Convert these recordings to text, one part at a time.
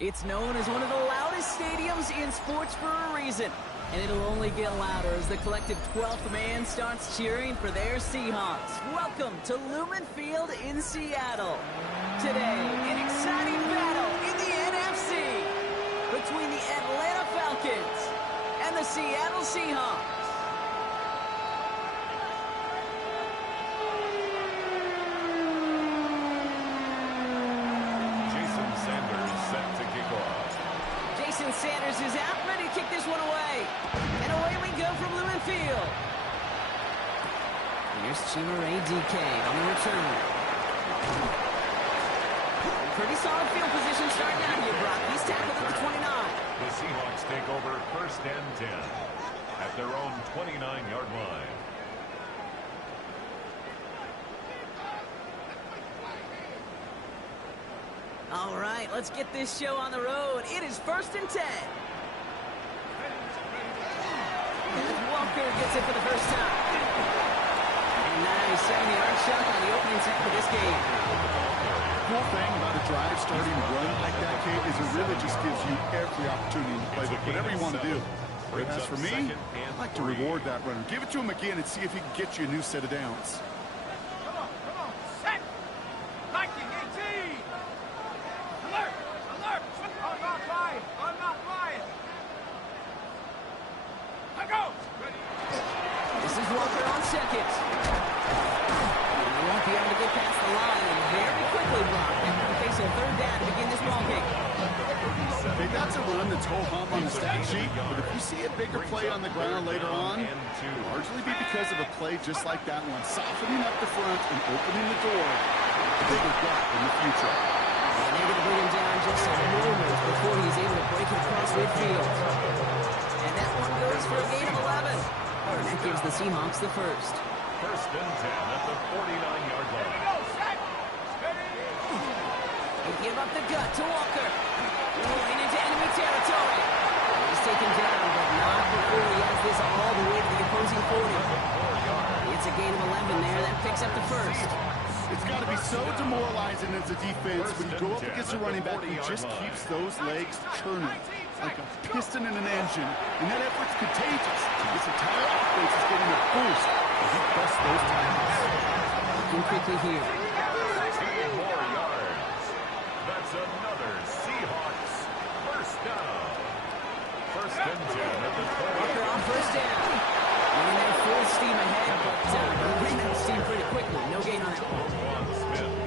It's known as one of the loudest stadiums in sports for a reason. And it'll only get louder as the collective 12th man starts cheering for their Seahawks. Welcome to Lumen Field in Seattle. Today, an exciting battle in the NFC between the Atlanta Falcons and the Seattle Seahawks. Sanders is out, ready to kick this one away. And away we go from Lumen Field. Here's Svr Shadyyy on the return. Pretty solid field position starting out here, Brock. He's tackled at the 29. The Seahawks take over 1st and 10 at their own 29-yard line. All right, let's get this show on the road. It is 1st and 10. Walker gets it for the first time. And nice 70-yard shot on the opening snap of this game. The cool thing about a drive starting to run like that, Kate, is it really just gives you every opportunity to play whatever you want to do. But as for me, I like to reward that runner. Give it to him again and see if he can get you a new set of downs. Play on the ground later on, largely be because of a play just like that one, softening up the front and opening the door to a bigger gap in the future. And they're going to bring him down just a moment before he's able to break it across midfield. And that one goes for a gain of 11. And that gives the Seahawks the first. 1st and 10 at the 49-yard line. They give up the gut to Walker. Rolling into enemy territory. He's taken down, but not before he has this all the way to the opposing 40. It's a gain of 11 there. That picks up the first. It's got to be so demoralizing as a defense when you go up against a running back who just keeps those legs churning like a piston in an engine. And that effort's contagious. This entire offense is getting a boost as he busts those tackles. Looking quickly here. 10 more yards. That's another Seahawks first down. 1st and 10 at the 20. Walker on first down. Running there full steam ahead, but ran out of steam pretty quickly. No gain on it.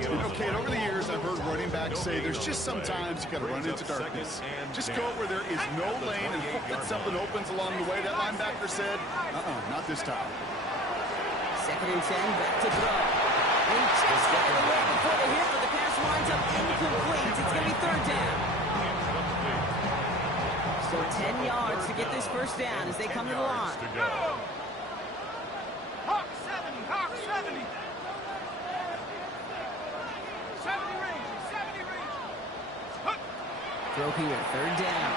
You know, Kate, over the years, I've heard running backs say there's just sometimes you got to run into darkness. Just go where there is no lane and hope that something opens along the way. That linebacker said, not this time. 2nd and 10, back to throw. And just got it away before the hit, but the pass winds up incomplete. It's going to be 3rd down. So 10 yards to get this first down as they come to the line. Hawk 70, Hawk 70. 70 range, 70 range. Throw here, 3rd down.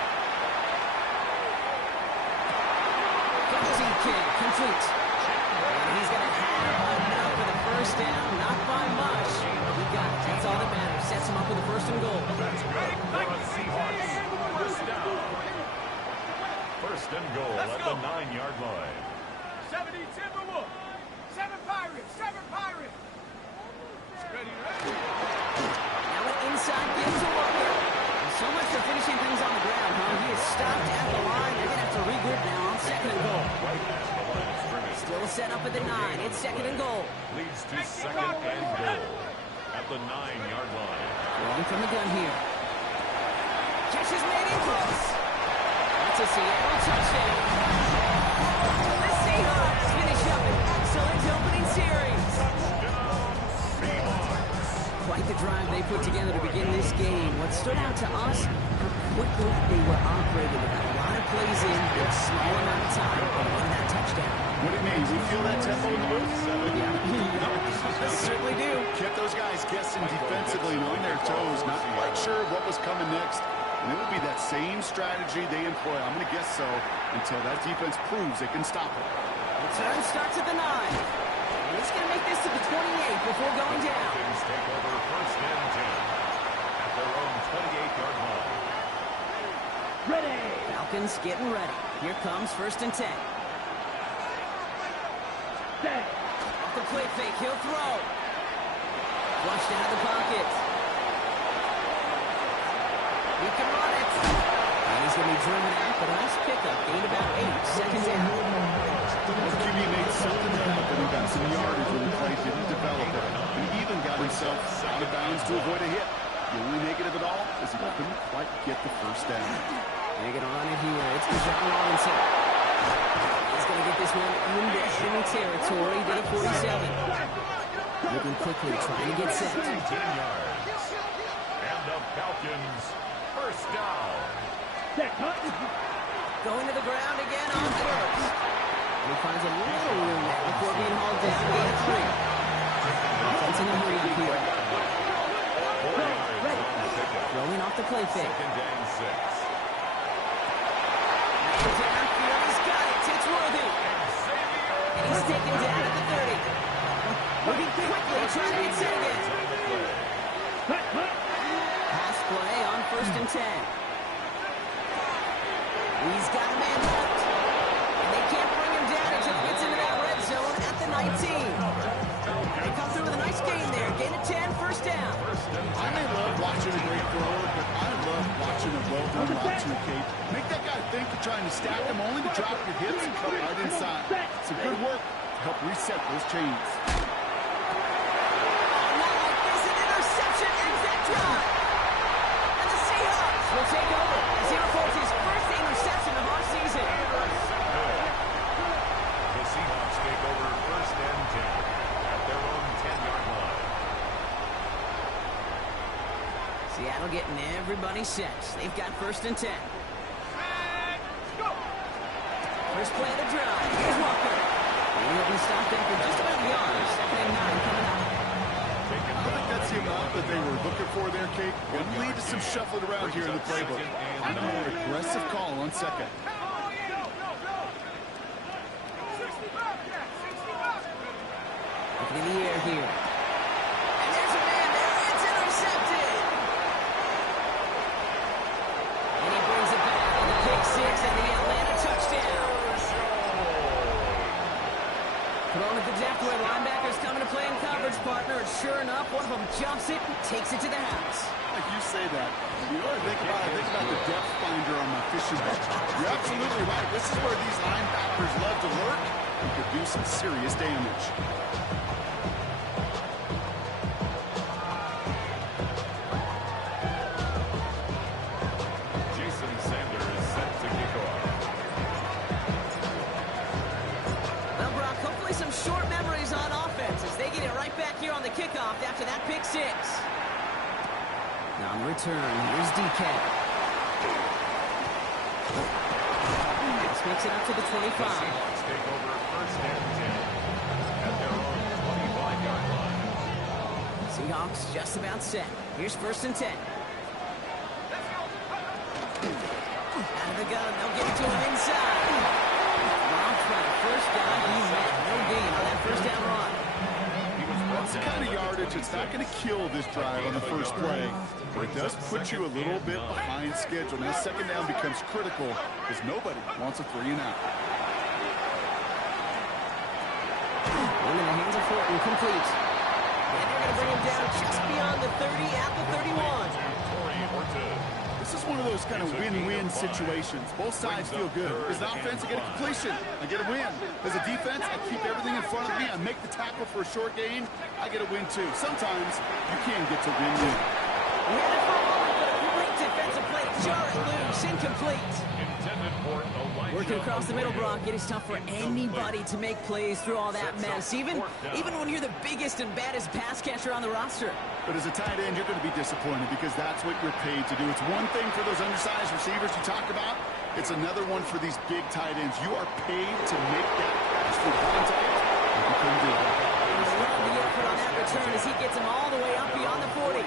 Kelsey kick, complete. And he's going to have enough for the first down, not by much. He got it, that's all that matters. Sets him up with a 1st and goal. That's good for the Seahawks. 1st down. 1st and goal at the 9-yard line. 70 Timberwolves. 7 Pirates. 7 Pirates. Ready. Now an inside give to Walker. So much for finishing things on the ground, huh? He is stopped at the line. They're going to have to regroup now on 2nd and goal. Still set up at the 9. It's 2nd and goal. Leads to 2nd and goal at the 9-yard line. Rolling from the gun here. Catch is made in close. That's a Seattle touchdown. The Seahawks finish up an excellent opening series. Quite the drive they put together to begin this game. What stood out to us, how quickly they were operating. They got a lot of plays in a small amount of time and won that touchdown. What do you mean? We feel that tempo in the booth? Yeah, certainly do. Kept those guys guessing defensively and on their toes, not quite sure what was coming next. And it will be that same strategy they employ, I'm going to guess so, until that defense proves they can stop it. The turn starts at the 9. And he's going to make this to the 28 before going down. Take over 1st and 10 at their own 28-yard line. Falcons getting ready. Here comes 1st and 10. Off the play fake, he'll throw. Flushed out of the pocket. He can run it. And he's going to be driven out, but a nice pickup. Gained about 8, 2nd down. The QB made something happen. He got some yardage when the play didn't develop it. He even got himself out of bounds to avoid a hit. The only negative at all is he couldn't quite get the 1st down. They're going to run it here. It's John Robinson. He's going to get this one into enemy territory to the 47. Moving quickly, trying to get set. 17 yards. And the Falcons, 1st down. Going to the ground again on 1st. And he finds a little room there before being hauled down. Gain of 3. Offense in a hurry up here. Rolling off the play fake. 2nd and 6. Downfield, he's got it. It's worthy. And he's taken down at the 30. Moving quickly, trying to get set again. Pass play on 1st and 10. He's got a man left. And they can't bring him down until he gets into that red zone at the 19. They come through with a nice gain there. Gain of 10, 1st down. I may love watching a great thrower, but I love watching a well-done route too, Kate. Make that guy think you're trying to stack him only to drop your hips and cut right inside. Some good work to help reset those chains. Not like this, an interception ends that drive. And the Seahawks will take over as he reports his first interception of our season. The Seahawks take over 1st and 10 at their own 10-yard line. Seattle getting everybody set. They've got 1st and 10. First play of the drive. Here's Walker. And he'll be stopped after just about the yards. 2nd and 9 coming up. I think that's the amount that they were looking for there, Kate. Going to lead to some shuffling around here in the playbook. And a more aggressive call on 2nd. Looking in the air here. And there's a man there. It's intercepted. And he brings it back on the pick 6 and the Atlanta touchdown. Throwing at the depth where linebackers coming to play in coverage, partner. And sure enough, one of them jumps it and takes it to the house. Like you say that, you know what I think about? I think about the depth finder on my fishing boat. You're absolutely right. This is where these linebackers love to lurk and could do some serious damage. Jason Sander is set to kick off. Well, Brock, hopefully some short memories on offense as they get it right back here on the kickoff after that pick 6. On return, here's DK. This makes it up to the 25. The Seahawks take over 1st and 10 at their own 25-yard line. Seahawks just about set. Here's 1st and 10. Out of the gun, they'll get it to him inside. Brock for the 1st down. He met no gain on that 1st down run. That's the kind of yardage it's not going to kill this drive on the 1st play. But it does put you a little bit behind schedule. Now 2nd down becomes critical because nobody wants a 3 and out. One in the hands of Fortin, complete. And they're going to bring him down just beyond the 30 at the 31. This is one of those kind of win-win situations. Both sides feel good. As an offense, I get a completion. I get a win. As a defense, I keep everything in front of me. I make the tackle for a short gain. I get a win, too. Sometimes you can get to win-win. He had it for a moment, but a great defensive play. Jar it loose, incomplete. Working across the middle, Brock. It is tough for anybody to make plays through all that mess, even when you're the biggest and baddest pass catcher on the roster. But as a tight end, you're going to be disappointed because that's what you're paid to do. It's one thing for those undersized receivers you talk about. It's another one for these big tight ends. You are paid to make that catch for contact. You couldn't do it. Love the effort on that return as he gets him all the way up beyond the 40.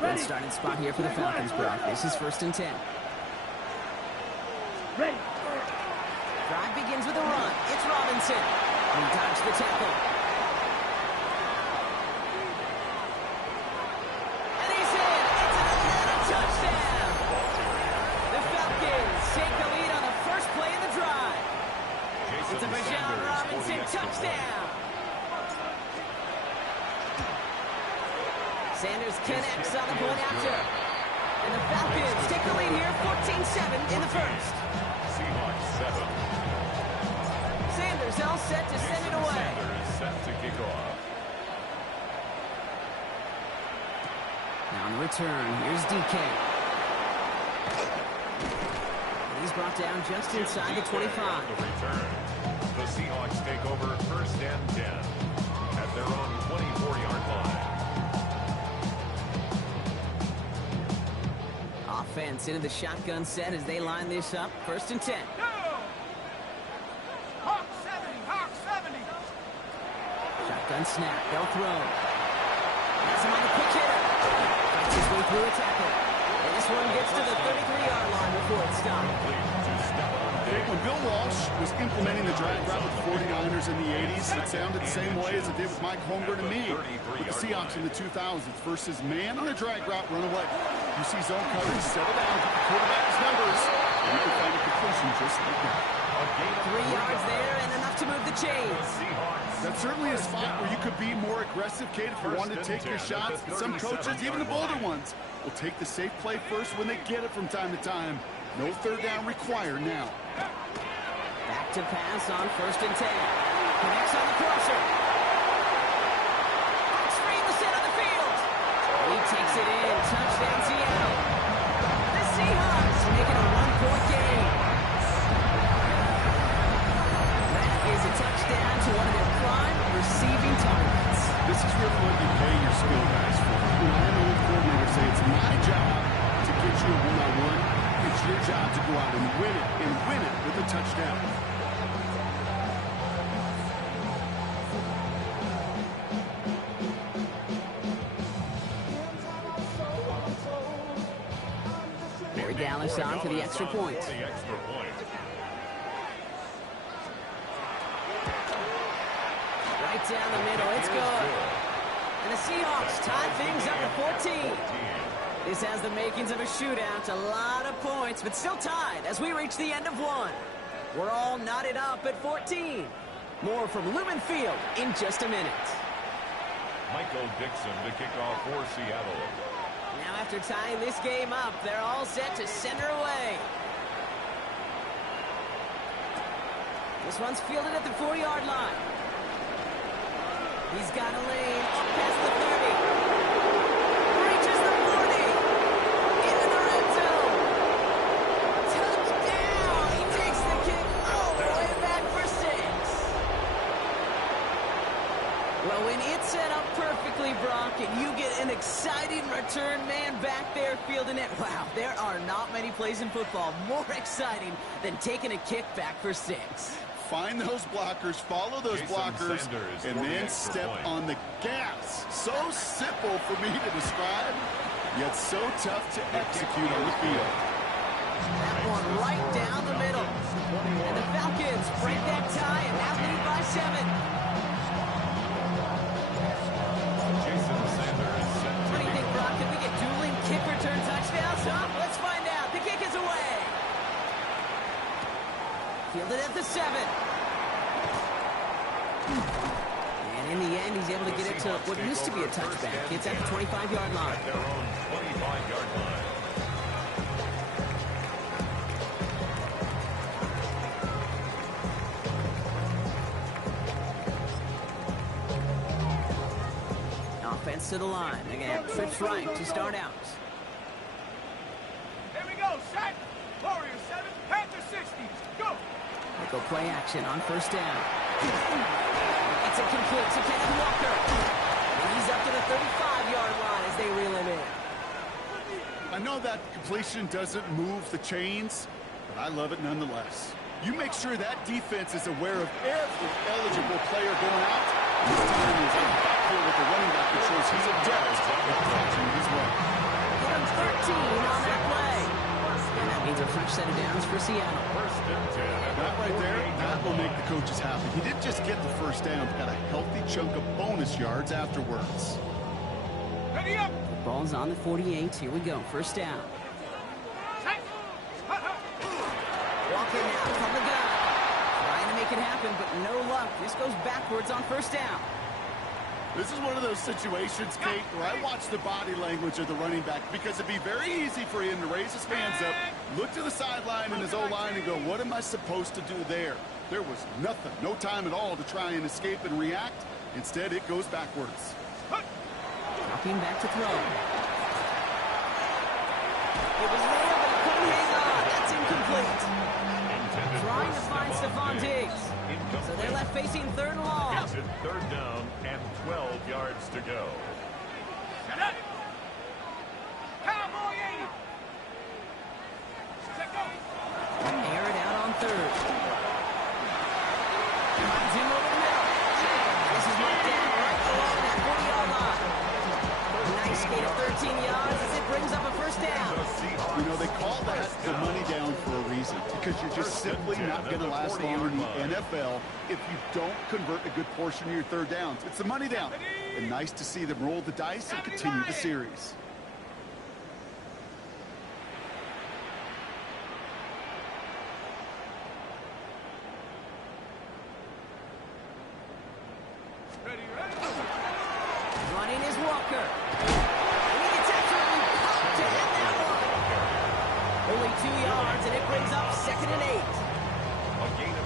Good starting spot here for the Falcons, Brock. This is 1st and 10. Ready. Drive begins with a run. It's Robinson. He dodged the tackle. It's a Bijan Robinson touchdown. Sanders connects on the point after. And the Falcons take the lead here, 14-7 in the first. Seahawks 7. Sanders all set to send it away. Sanders set to kick off. Now on the return, here's DK. He's brought down just inside the 25. On the return, the Seahawks take over 1st and 10 at their own 24-yard line. Offense into the shotgun set as they line this up. 1st and 10. Go! Hawk 70, Hawk 70. Shotgun snap, they'll throw. Has him on the quick hitter. Fights his way through a tackle. And this one gets to the 33-yard line before it's stopped. When Bill Walsh was implementing the drag route with the 49ers in the 80s, it sounded the same way as it did with Mike Holmgren and me with the Seahawks in the 2000s versus man on a drag route, run away. You see zone coverage, settle down, get the quarterback his numbers, and you can find a completion just like that. 3 yards there and enough to move the chains. That's certainly a spot where you could be more aggressive, Kate, if you wanted to take your shots. Some coaches, even the bolder ones, will take the safe play first when they get it from time to time. No third down required now. Back to pass on 1st and 10. Connects on the crosser. Breaks free in the center of the field. He takes it in. Touchdown Seattle. The Seahawks make it a 1-point game. That is a touchdown to one of their prime receiving targets. This is really what you pay your skill guys for. You know, I had an old coordinator say it's my job to get you a one-on-one. It's your job to go out and win it with a touchdown. Barry Dallas on for the extra point. Right down the middle, it's good. And the Seahawks tie things up at 14. This has the makings of a shootout, a lot of points, but still tied as we reach the end of one. We're all knotted up at 14. More from Lumen Field in just a minute. Michael Dixon to kick off for Seattle. Now after tying this game up, they're all set to send her away. This one's fielded at the 4-yard line. He's got a lane up past the 30. Reaches the 40. Into the red zone. Touchdown! He takes the kick all the way back for 6. Well, when it's set up perfectly, Brock, and you get an exciting return man back there fielding it, wow, there are not many plays in football more exciting than taking a kick back for 6. Find those blockers, follow those blockers, and then step on the gas. So simple for me to describe, yet so tough to execute on the field. That one right down the middle. And the Falcons break that tie and now lead by 7. What do you think, Brock? Can we get dueling kick return touchdowns? Huh? Let's find out. The kick is away. Fielded at the 7. And in the end, he's able to get it to what used to be a touchback. It's at the 25-yard line. Their own 25-yard line. Offense to the line. They're going to have trips right to start out. Here we go, set. Warrior 7, Panther 60. Go. They go play action on 1st down. It's incomplete to Kenneth Walker. And he's up to the 35-yard line as they reel him in. I know that completion doesn't move the chains, but I love it nonetheless. You make sure that defense is aware of every eligible player going out. This time is out back here with the running back that shows he's adept at catching it as well. Hit him 13 on that play. And that means a fresh set of downs for Seattle. 1st and 10. That right there, that will make the coaches happy. He didn't just get the 1st down, but got a healthy chunk of bonus yards afterwards. Ready up. Ball's on the 48. Here we go. 1st down. Set. Walker now from the gun. Trying to make it happen, but no luck. This goes backwards on first down. This is one of those situations, Kate, where I watch the body language of the running back because it'd be very easy for him to raise his hands up, look to the sideline in his O-line and go, what am I supposed to do there? There was nothing, no time at all to try and escape and react. Instead, it goes backwards. Dropping back to throw. It was there, but he couldn't hang on. That's incomplete. Trying to find Stephon Diggs. So they're left facing third and long. Third down and 12 yards to go. Cowboy 80. Set go. Air it out on third. Finds him over the middle. This is knocked down right along that 40-yard line. Nice gain of 13 yards as it brings up a first down. You know, they call that the money down for a reason because you're just simply not going to last long in the NFL if you don't convert a good portion of your third downs. It's the money down. And nice to see them roll the dice and continue the series. Running is Walker. And he gets after him. Pop to hit that one. Only 2 yards, and it brings up 2nd and 8.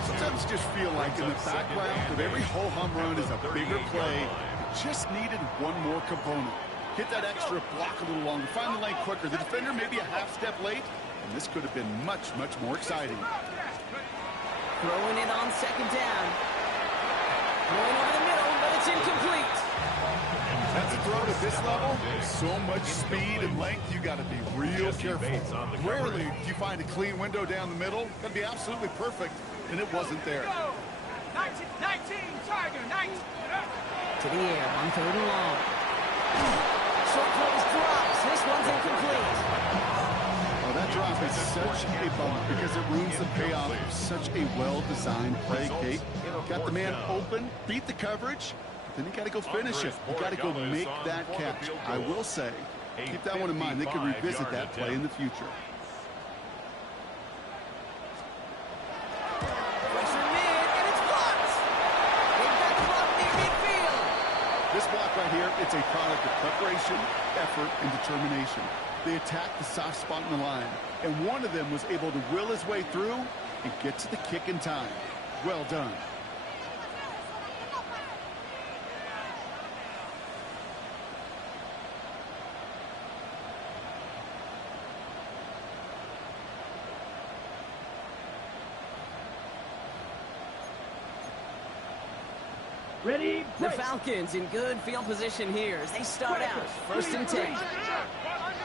Sometimes just feel like in the background of every ho-hum run is a bigger play. Just needed one more component. Hit that extra block a little longer. Find the lane quicker. The defender maybe a half step late, and this could have been much, much more exciting. Throwing it on 2nd down. Going over the middle, but it's incomplete. That's a throw at this level. So much speed and length, you got to be real careful. Rarely do you find a clean window down the middle. Got to be absolutely perfect, and it wasn't there. 19, Tiger, 19. To the air on 3rd and long. Short throws drops. This one's incomplete. Oh, that drop is such a bummer because it ruins the payoff of such a well-designed play, Kate. Got the man open, beat the coverage, then you got to go finish it. You got to go make that catch. I will say, keep that one in mind. They can revisit that play in the future. Pressure mid, and it's blocked. They've got the block near midfield. This block right here, it's a product of preparation, effort, and determination. They attacked the soft spot in the line, and one of them was able to will his way through and get to the kick in time. Well done. Ready, The Falcons in good field position here as they start out 1st and 10.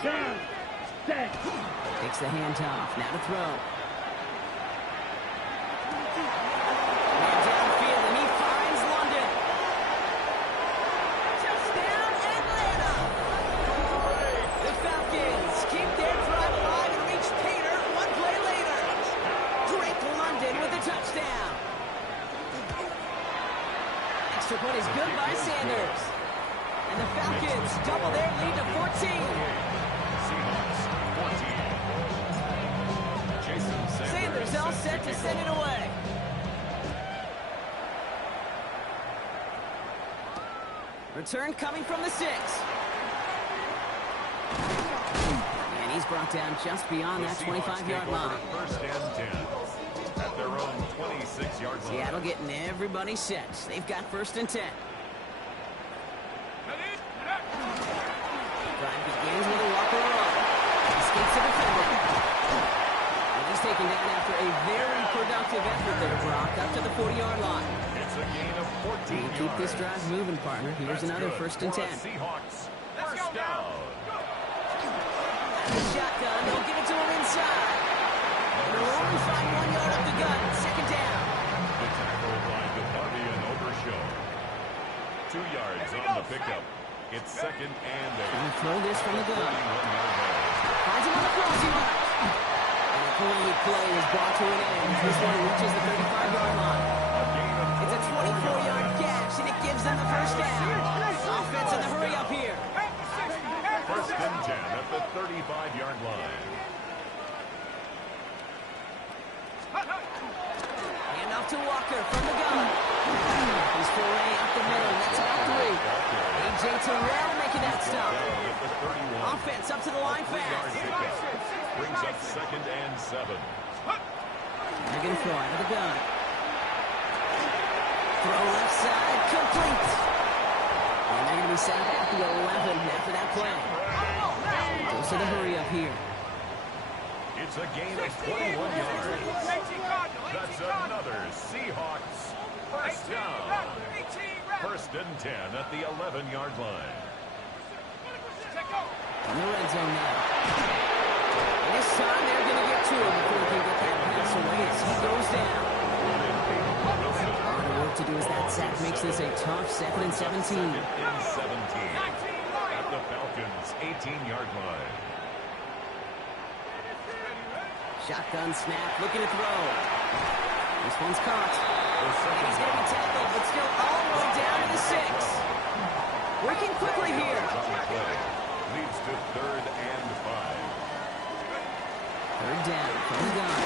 Down, set. Takes the handoff. Now to throw. Man downfield, and he finds London. Touchdown, Atlanta! The Falcons keep their drive alive and reach Pater one play later. Drake London with a touchdown. Extra point is good by Sanders. And the Falcons double their lead to 14. Sanders all set to send it away. Return coming from the 6. And he's brought down just beyond that 25-yard line. 1st and 10 at their own 26-yard line. Seattle getting everybody set. They've got 1st and 10. Drive begins with a Walker run. Escapes the defender. And he's taken down after a very productive effort there, Brock, up to the 40-yard line. It's a gain of 14 yards. Keep this drive moving, partner. Here's another 1st and 10. Seahawks, 1st down. The shotgun, they'll give it to him inside. And they'll only find 1 yard up the gut. 2nd down. The tackle by DeBarby and Overshow. 2 yards on the pickup. It's 2nd and 8. Gonna throw this from the gun. Finds him on the crossing line. And the complete play is brought to an end. This one reaches the 35-yard line. It's a 24-yard gash, and it gives them the 1st down. Offense in the hurry up here. 1st and 10 at the 35-yard line. Hand off to Walker from the gun. He's foray up the middle. That's about 3. A.J. Terrell making that stop. Offense up to the line fast. Brings up 2nd and 7. They're going to throw out of the gun. Throw left side, complete. And they're going to be set up at the 11 after that play. Goes to the hurry up here. It's a gain of 21 yards. That's another Seahawks first down. 1st and 10 at the 11-yard line. In the red zone now. And this time they're going to get to him before he can get that pass away as he goes down. All the work to do is that sack makes this a tough 2nd and 17. 2nd and 17 at the Falcons' 18-yard line. Shotgun snap, looking to throw. This one's caught. And he's going to be tackled, but still all the way down to the 6. Working quickly here. Leads to 3rd and 5. 3rd down from the gun.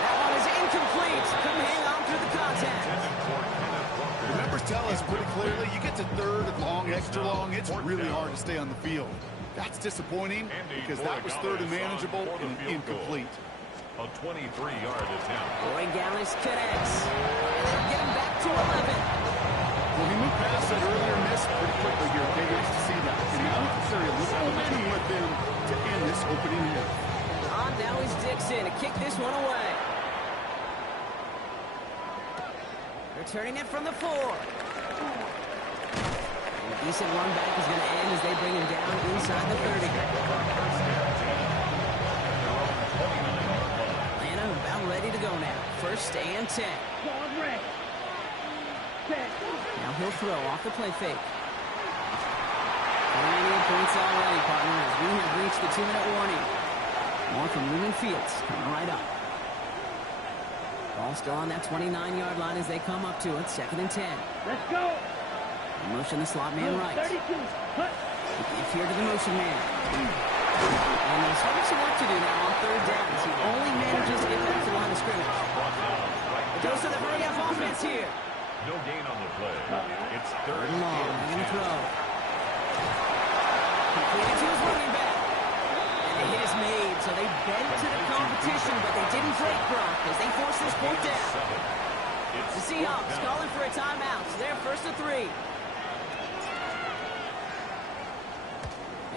That one is incomplete. Couldn't hang on through the contact. The numbers tell us pretty clearly, you get to 3rd and long, extra long, it's really hard to stay on the field. That's disappointing because that was 3rd and manageable and incomplete. A 23-yard attempt. Roy Gallis connects. And they'll get him back to 11. Well, he moved past that earlier miss pretty quickly here. Okay, nice to see that. And now to carry a little momentum with them to end this opening half. Now is Dixon to kick this one away. Returning it from the 4. A decent run back is going to end as they bring him down inside the 30. Atlanta about ready to go now. 1st and 10. Now he'll throw off the play fake. 28 points already, partner, as we have reached the 2-minute warning. More from Lumen Fields coming right up. Ball still on that 29-yard line as they come up to it. 2nd and 10. Let's go. Motion the slot man right. 32. Cut. Give here to the motion man. And there's some work to do now on 3rd down as he only manages to get back to the line of scrimmage. It goes to the hurry-up offense here. No gain on the play. It's 3rd and long. They're going to throw. Completed to his running back. And the hit is made, so they bent to the competition, but they didn't break Brock as they force this point down. The Seahawks calling for a timeout, so they're 1st and 3.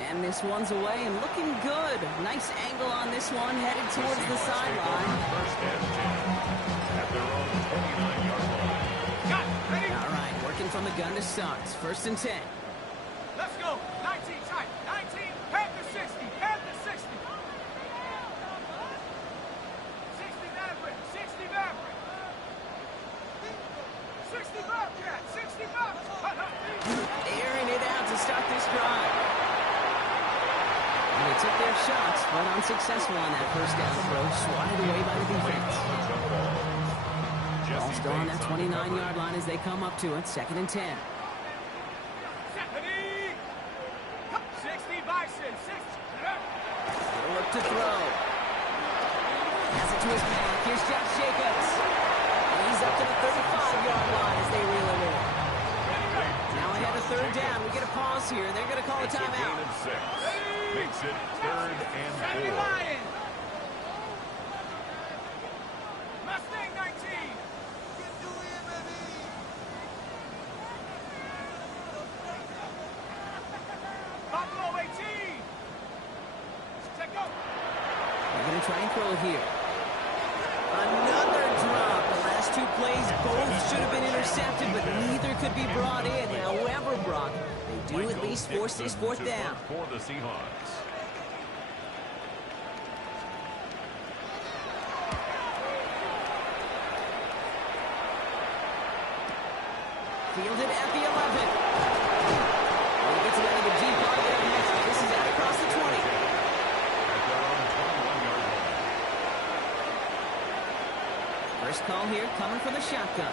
And this one's away and looking good. Nice angle on this one, headed towards the sideline. 1st and 10 at their own 29-yard line. All right, working from the gun to start. 1st and 10. Let's go. 19 tight. 19. Panther 60. Panther 60. 60 Maverick. 60 Maverick. 60 Bobcat. 60 Bobcat. Airing it out to start this drive. And they took their shots, but unsuccessful on that 1st down throw. Swatted away by the defense. Ball still on that 29-yard line as they come up to it. 2nd and 10. 60 Bison. 60. Look to throw. Pass it to his back. Here's Josh Jacobs. And he's up to the 35-yard line as they reel it in. Now ahead of 3rd down. We get a pause here. They're going to call a timeout. Makes it 3rd and 4. Mustang 19. Buffalo 18. Check go. They're going to try and throw it here. Another drop. The last 2 plays, both should have been intercepted, but neither could be brought in. However, Brock, they do at least force this 4th down. For the Seahawks. Fielded at the 11. He gets it out of the deep part there next. This is out across the 20. At their own 21-yard line. First call here coming from the shotgun.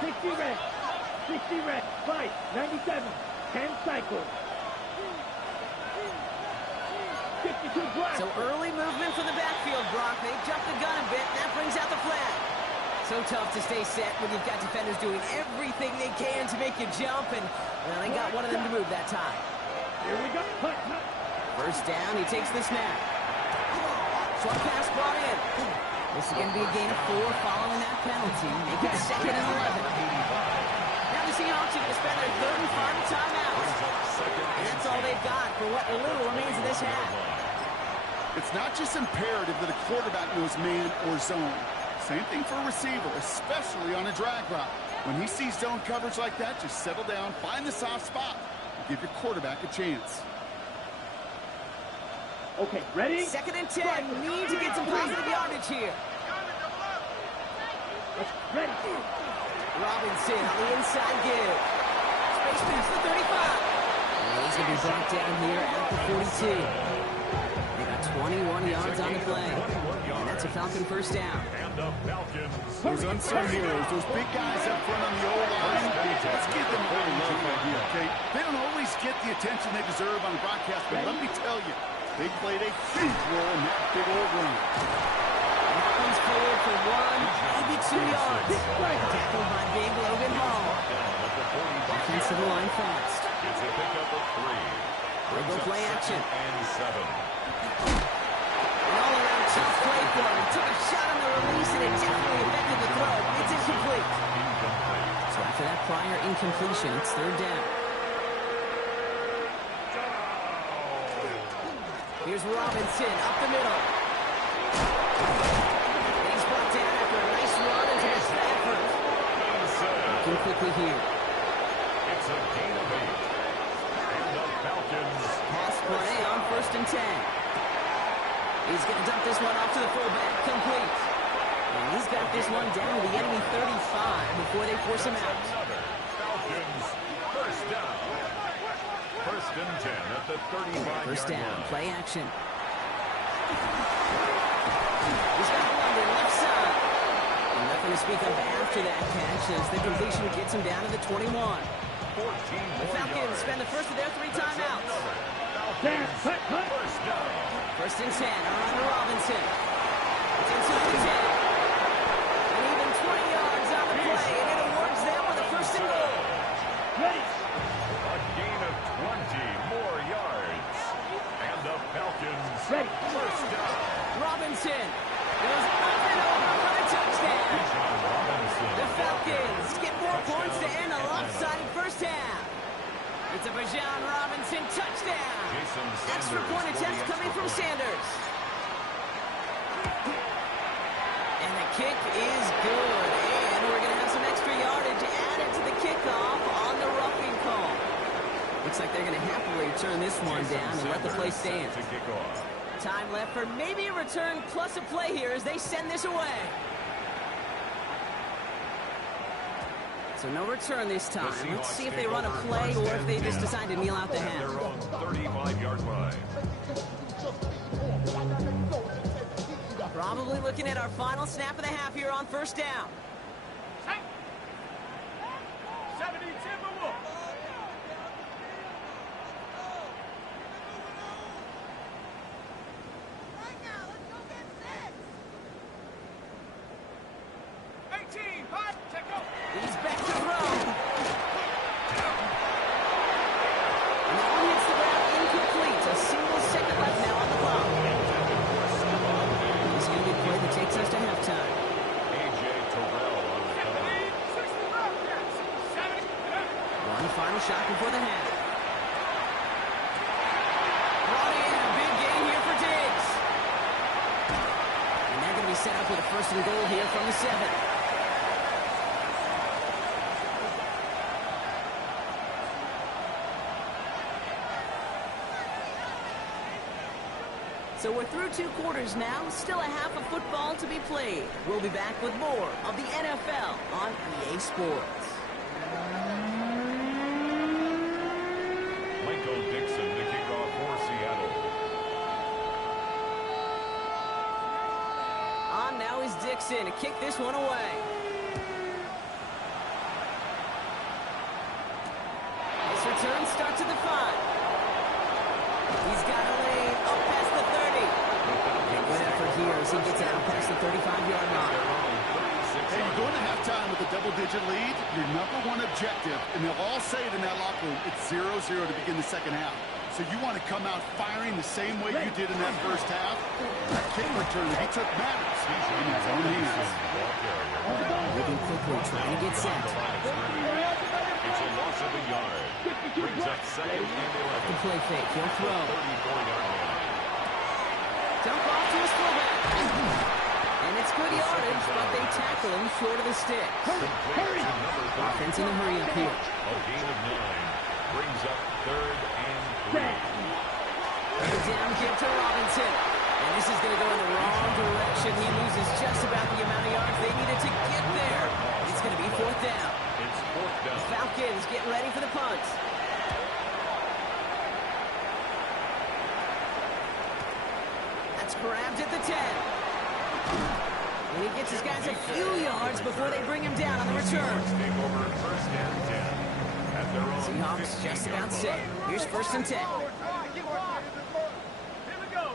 60 red. 60 red. Fight. 97. 10 cycles. 52 black. So early movement from the backfield, Brock. They jumped the gun a bit, and that brings out the flag. So tough to stay set when you've got defenders doing everything they can to make you jump, and well, they got one of them to move that time. Here we go. Hut. First down, he takes the snap. Short pass brought in. This is going to be a gain of 4 following that penalty. Make it 2nd and 11. Now the Seahawks are going to spend their 3rd and final timeout. And that's all they've got for what little remains of this half. It's not just imperative that a quarterback knows man or zone. Same thing for a receiver, especially on a drag route. When he sees zone coverage like that, just settle down, find the soft spot, and give your quarterback a chance. Okay, ready? 2nd and 10. Need to get some positive yardage here. Ready. Robinson on the inside give. Space pass to 35. And he's going to be brought down here at the 42. They got 21 yards on the play. And that's a Falcon first down. And the Falcons. Those unsung heroes, those big guys up front on the O-line, let's give them a little love right here, okay? They don't always get the attention they deserve on the broadcast, but let me tell you, they played a huge role in that big old run. That one's forward for 1, maybe 2 yards. Tackled by big Logan Hall. Offensive line fast. It's a pickup of 3. They go play action. And 7. An all-around tough play for him. He took a shot on the release, and it definitely affected the throw. It's incomplete. So after that prior incompletion, it's 3rd down. Here's Robinson up the middle. And he's brought down after a nice run into the Stafford. Looking quickly here. It's a gain of 8. And the Falcons. Pass play on 1st and 10. He's going to dump this one off to the fullback. Complete. And he's got this one down to the enemy 35 before they force him out. Falcons first down. 1st and 10 at the 35-yard First down, line. play action. He's got London left side. And nothing to speak of after that catch as the completion gets him down to the 21. 14 The Falcons yards. spend the first of their 3 timeouts. Falcons first down. 1st and 10, around to Robinson. It's inside the 10. And even 20 yards on the play, and it awards them with a 1st and goal. Ready. A gain of 20 more yards. And the Falcons Ready. first down. Robinson goes up and over for the touchdown. Robinson. The Falcons get more points to end a lopsided first half. It's a Bijan Robinson touchdown. Jason Sanders Extra point for the attempt extra coming from point. Sanders. And the kick is good. And we're going to have some extra yardage added to the kickoff on the roughing call. Looks like they're going to happily turn this one Jason down and let the play Sanders stand. to kick off. Time left for maybe a return plus a play here as they send this away. So no return this time. Let's see if they run a play or if they just decide to kneel out the At their half. own 35-yard line. Probably looking at our final snap of the half here on 1st down. 70 Timberwolves. Right now, let's go get 6. 18, 5, check go. He's back to throw. And that one hits the ground incomplete. A single second left now on the clock. This is going to be a play that takes us to halftime. A.J. Terrell on the cover. 65, yes. 70, One final shot before the half. Brought in a big gain here for Diggs. And they're going to be set up with a 1st and goal here from the 7. So we're through 2 quarters now, still a half of football to be played. We'll be back with more of the NFL on EA Sports. Michael Dixon to kick off for Seattle. On now is Dixon to kick this one away. This return starts at the 5. He's got a lane up past the effort here as he gets it out past the 35-yard line. Hey, you're going to halftime with a double-digit lead. Your number one objective, and they'll all say it in that locker room, it's 0-0 to begin the second half. So you want to come out firing the same way you did in that first half. That kick return that he took matters. In his own hands. Moving quickly, trying to get set. It's a loss of a yard. Brings up second and 11. The play fake, he'll throw. 34-yard line. Dump off to his fullback. And it's good yardage, but they tackle him short of the stick. Hurry! Offense in a hurry up here. A gain of 9. Brings up third and 3. Down give to Robinson. And this is going to go in the wrong direction. He loses just about the amount of yards they needed to get there. It's going to be fourth down. It's fourth down. Falcons getting ready for the punt. That's grabbed at the 10. And he gets his guys a few yards before they bring him down on the return. Take over first and 10. At their own Seahawks just about set. Here's first and 10. Here we go.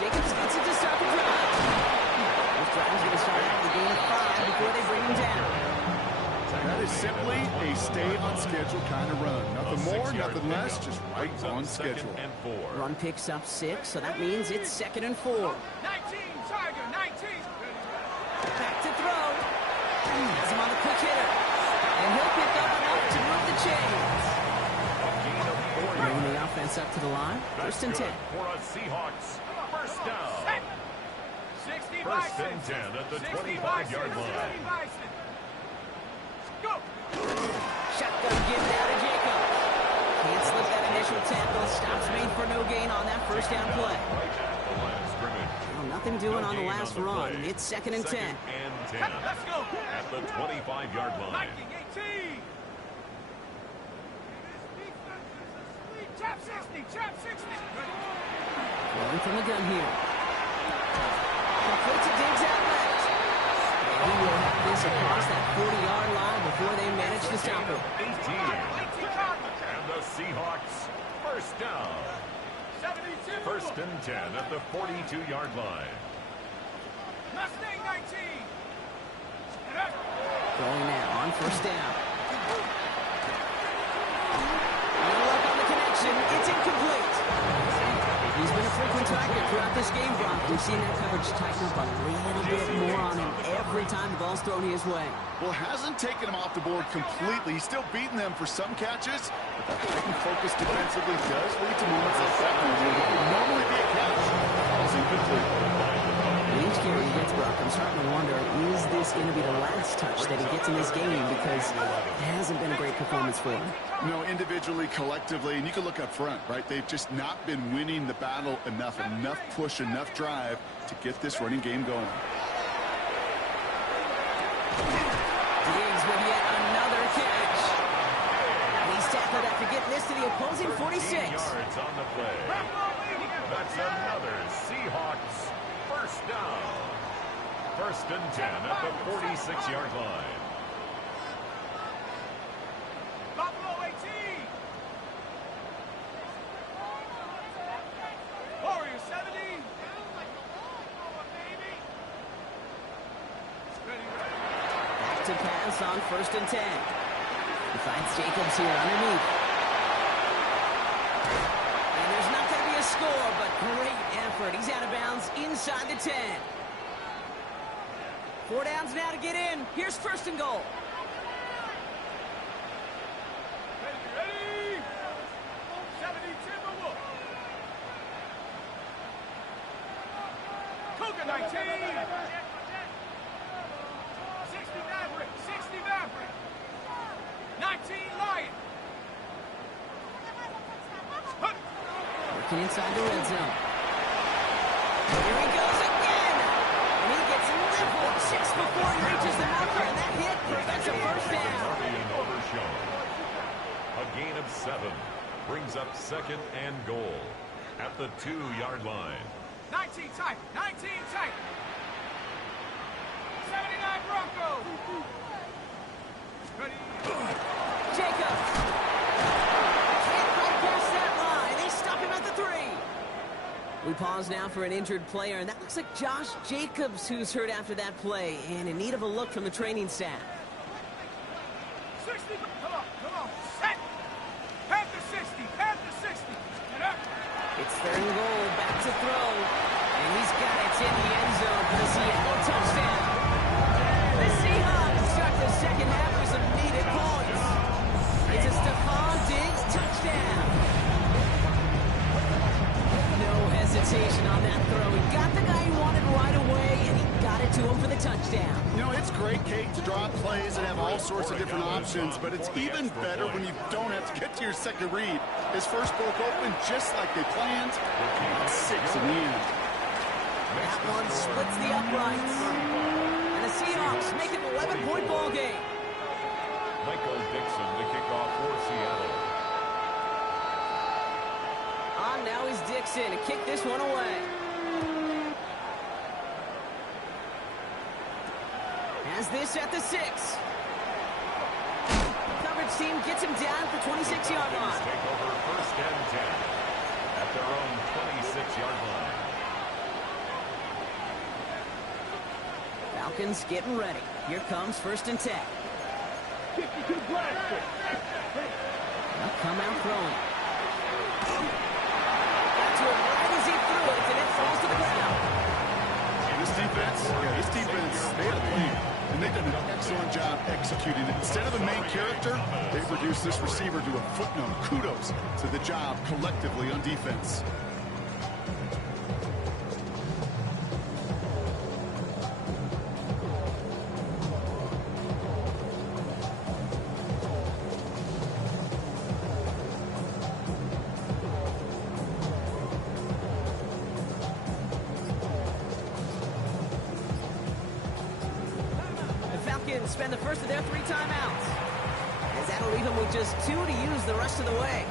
Jacobs gets it to start the drive. This drive is going to start out with a gain of 5 before they bring him down. That is simply a stay-on-schedule kind of run. Nothing more, nothing less, just right on schedule. And 4. Run picks up 6, so that means it's second and 4. 19, Tiger, 19. Back to throw. Has him on the quick hitter. And he'll pick up enough to move the chains. Bringing the offense up to the line. First and 10. For a Seahawks. First down. 60 First Bison. and 10 at the 60 25-yard Bison. line. 60 Bison. Go. Shotgun give now to Jacobs. Can't slip that initial tackle. Stops made for no gain on that first down play. Right at the line of scrimmage. Well, nothing doing on the gain last on the run. play. It's second and 10. Second and 10. Let's go. At the 25-yard line. 19, 18. Chop 60. Chop 60. Rolling from the gun here. Complete to Diggs out left. And he will have this across that 40-yard line before they manage to stop him. 18. And the Seahawks first down. 72. First and 10 at the 42-yard line. Mustang 19. Going now on first down. No luck on the connection. It's incomplete. He's been a frequent target throughout this game, Brock. We've seen that coverage tighten up a little bit more on him every time the ball's thrown his way. Well, hasn't taken him off the board completely. He's still beating them for some catches, but that heightened focus defensively does lead to moments like that one where it would normally be a catch. Falls incomplete. Each carry he gets, Brock, I'm starting to wonder, is this going to be the last touch that he gets in this game? Because it hasn't been a great performance for him. No, individually, collectively, and you can look up front, right? They've just not been winning the battle enough push, enough drive to get this running game going. Diggs with yet another catch. And he's tackled after getting this to the opposing 46. Yards on the play. That's another Seahawks first down. First and 10 at the 46-yard line. Buffalo 18. Warriors 70. Back to pass on first and 10. He finds Jacobs here underneath. And there's not going to be a score, but great effort. He's out of bounds inside the 10. 4 downs now to get in. Here's first and goal. Ready? 70 Timberwolf. Cougar 19. 60 Maverick. 60 Maverick. 19 Lion. Working inside the red zone. Here he goes again. And he gets leveled just before he reaches the marker. And that hit prevents a first down. Being overshown. A gain of 7 brings up second and goal at the 2-yard line. 19 tight. 19 tight. 79 Broncos. Ready? Jacobs. Can't quite pass that line. They stop him at the 3. We pause now for an injured player, and that looks like Josh Jacobs, who's hurt after that play, and in need of a look from the training staff. 60, come on, set! Past the 60, past the 60, get up! It's third and goal, back to throw, and he's got it in the end zone for the Seattle touchdown. The Seahawks start the second half with some needed points. It's a Stephon Diggs touchdown. No hesitation on that throw. He got the guy he wanted right away, and he got it to him for the touchdown. You know, it's great, Kate, to draw up plays and have all sorts of different options, but it's even better when you don't have to get to your second read. His first broke open just like they planned. It's 6 in the end. That one splits the uprights. And the Seahawks make it an 11-point ball game. Michael Dixon to kick off for Seattle. On now is Dixon to kick this one away. Has this at the 6. Coverage team gets him down at the 26-yard line. Take over first and 10 at their own 26-yard line. Falcons getting ready. Here comes first and 10. 52 blaster. They'll come out throwing. Got to him right as he threw it, and it falls to the ground. This defense, they had a plan, and they've done an excellent job executing it. Instead of a main character, they've reduced this receiver to a footnote. Kudos to the job collectively on defense. Spend the first of their 3 timeouts, as that'll leave them with just 2 to use the rest of the way.